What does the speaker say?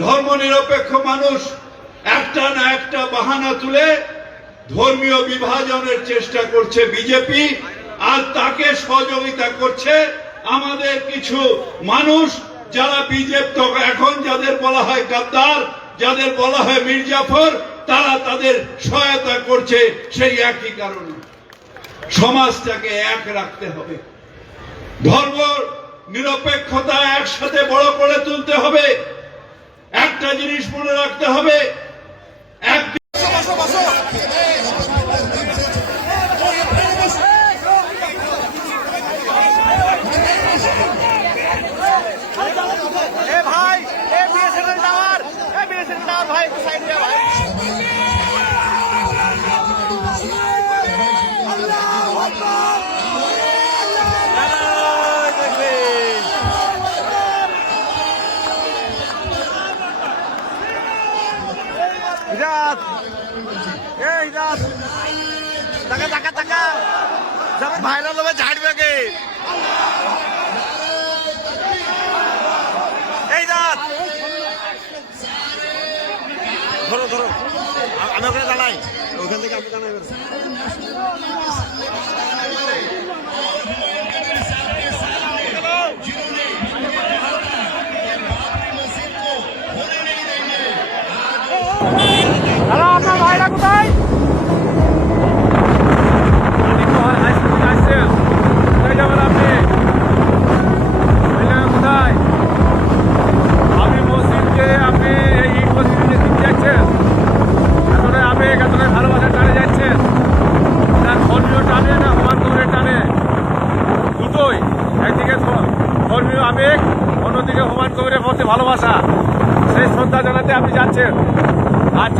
ধর্মনিরপেক্ষ মানুষ একটা না একটা বাহানা তুলে ধর্মীয় বিভাজনের চেষ্টা করছে বিজেপি, আর তাকে সহযোগিতা করছে আমাদের কিছু মানুষ যারা বিজেপি এখন যাদের বলা হয় গাদ্দার, যাদের বলা হয় মির্জাফর, তারা তাদের সহায়তা করছে। সেই একই কারণে সমাজটাকে এক রাখতে হবে, ধর্ম নিরপেক্ষতা একসাথে বড় করে তুলতে হবে। একটা জিনিস মনে রাখতে হবে, ভাইরাল হবে ঝাড়বে কে এই দাঁত ধরো ধরো আমি ওখানে দাঁড়াই, ওখান থেকে আপনি দাঁড়াই। হ্যালো, আপনার ভাইরা কোথায়? আমি মসজিদকে আপনি এই ঈদ মসজিদে দিতে যাচ্ছেন, এতটা আবেগ এতটা ভালোবাসা টানে যাচ্ছেন, না ধর্মীয় টানে না হুমান কবরের টানে, দুটোই। একদিকে ধর্মীয় আবেগ, অন্যদিকে হুমান কবরের মধ্যে ভালোবাসা, সেই শ্রদ্ধা জানাতে আপনি যাচ্ছেন।